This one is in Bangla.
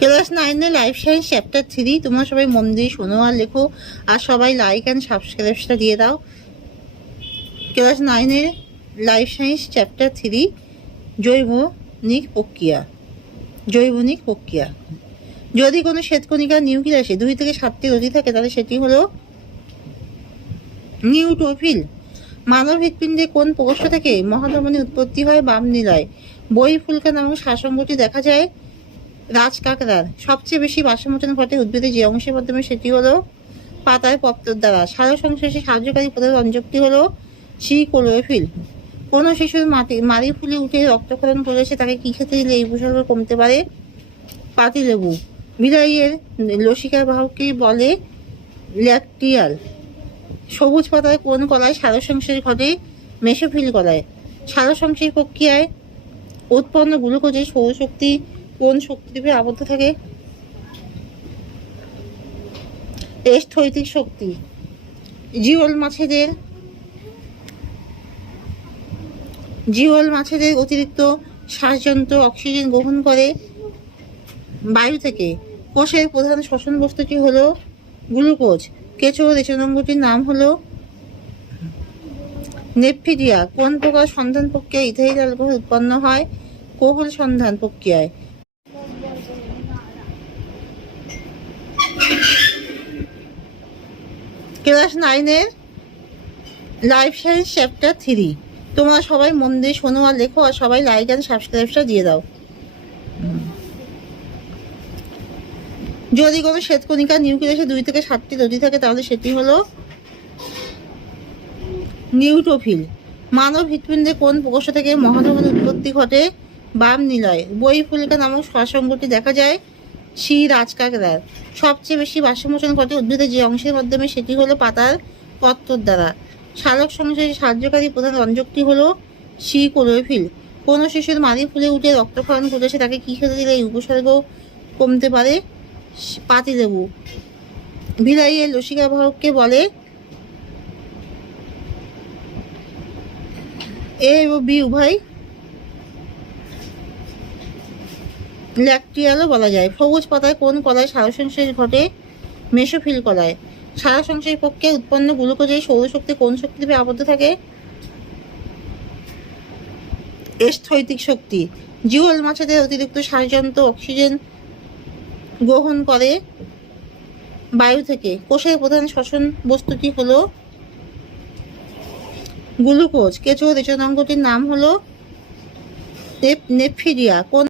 ক্লাস 9 লাইফ সায়েন্স চ্যাপ্টার 3 তোমরা সবাই মন দিয়ে শোনো আর লেখো, আর সবাই লাইক অ্যান্ড সাবস্ক্রাইবটা দিয়ে দাও। ক্লাস 9 লাইফ সায়েন্স চ্যাপ্টার 3 জৈবনিক প্রক্রিয়া। জৈবনিক প্রক্রিয়া। যদি কোনো শ্বেতকণিকা নিউক্লিয়াসে 2 থেকে 7টি রোধী থাকে তাহলে সেটি হলো নিউট্রোফিল। মানব হৃৎপিণ্ডে কোন প্রকোষ্ঠ থেকে মহাধমনী উৎপত্তি হয়? বাম নীলায়। বহিঃফুলকা নামক সারসংঘটি দেখা যায় রাজকাকড়ার। সবচেয়ে বেশি বাষ্পমোচন ঘটে উদ্ভিদের যে অংশের মাধ্যমে, সেটি হলো পাতার পত্রের দ্বারা। সালোক সংশ্লেষে সাহায্যকারী প্রধান অঞ্জকটি হলো সি ক্লোরোফিল। কোনো শিশুর মাড়ি ফুলে উঠে রক্তক্ষরণ করেছে, তাকে কি খেতে দিলে এই উপসর্গ কমতে পারে? পাতিলেবু। বিলাইয়ের লসিকার বাহককে বলে ল্যাকটিয়াল। সবুজ পাতায় কোন কলায় সালোক সংশ্লেষ ঘটে? মেসোফিল কলায়। সালোক সংশ্লেষ প্রক্রিয়ায় উৎপন্ন গ্লুকোজের সৌরশক্তি কোন শক্তিদ্বীপে আবদ্ধ থাকে? স্থৈতিক শক্তি। জিওল মাছেদের অতিরিক্ত শ্বাসযন্ত্র অক্সিজেন গ্রহণ করে বায়ু থেকে। কোষের প্রধান শ্বসন বস্তুটি হলো গ্লুকোজ। কেঁচো রেচনাঙ্গটির নাম হলো নেপথিডিয়া। কোন প্রকার সন্ধান প্রক্রিয়ায় ইথাইল অ্যালকোহল উৎপন্ন হয়? কোহল সন্ধান প্রক্রিয়ায়। ক্লাস 9 লাইফ সায়েন্স চ্যাপ্টার 3 তোমরা সবাই মন দিয়ে শোনো আর লেখো, আর সবাই লাইক অ্যান্ড সাবস্ক্রাইবটা দিয়ে দাও। যদি কোনো শ্বেতকণিকা নিউক্লিয়াসে 2 থেকে 7টি রোধী থাকে তাহলে সেটি হলো নিউট্রোফিল। মানব হৃৎপিণ্ডে কোন প্রকোষ্ঠ থেকে মহাধমনী উৎপত্তি ঘটে? বাম নীলয়। বহিঃফুলকা নামক সারসংঘটি দেখা যায় সি রাজকাকড়ার। সবচেয়ে বেশি বাষ্পমোচন ঘটে উদ্ভিদের যে অংশের মাধ্যমে, সেটি হলো পাতার পত্রের দ্বারা। সালোক সংশ্লেষে সাহায্যকারী প্রধান অঞ্জকটি হলো সি ক্লোরোফিল। কোনো শিশুর মাড়ি ফুলে উঠে রক্তক্ষরণ করেছে, তাকে কি খেতে দিলে এই উপসর্গ কমতে পারে? পাতিলেবু। বিলাইয়ের লসিকা বাহককে বলে এ ও বি উভয় ল্যাকটিয়ালও বলা যায়। সবুজ পাতায় কোন কলায় সালোক সংশ্লেষ ঘটে? মেসোফিল কলায়। সালোক সংশ্লেষ প্রক্রিয়ায় উৎপন্ন গ্লুকোজের সৌরশক্তি কোন শক্তিদ্বীপে আবদ্ধ থাকে? স্থৈতিক শক্তি। জিওল মাছেদের অতিরিক্ত শ্বাসযন্ত্র অক্সিজেন গ্রহণ করে বায়ু থেকে। কোষের প্রধান শ্বসন বস্তুটি হলো গ্লুকোজ। কেঁচো রেচনাঙ্গটির নাম হলো নেপথিডিয়া। কোন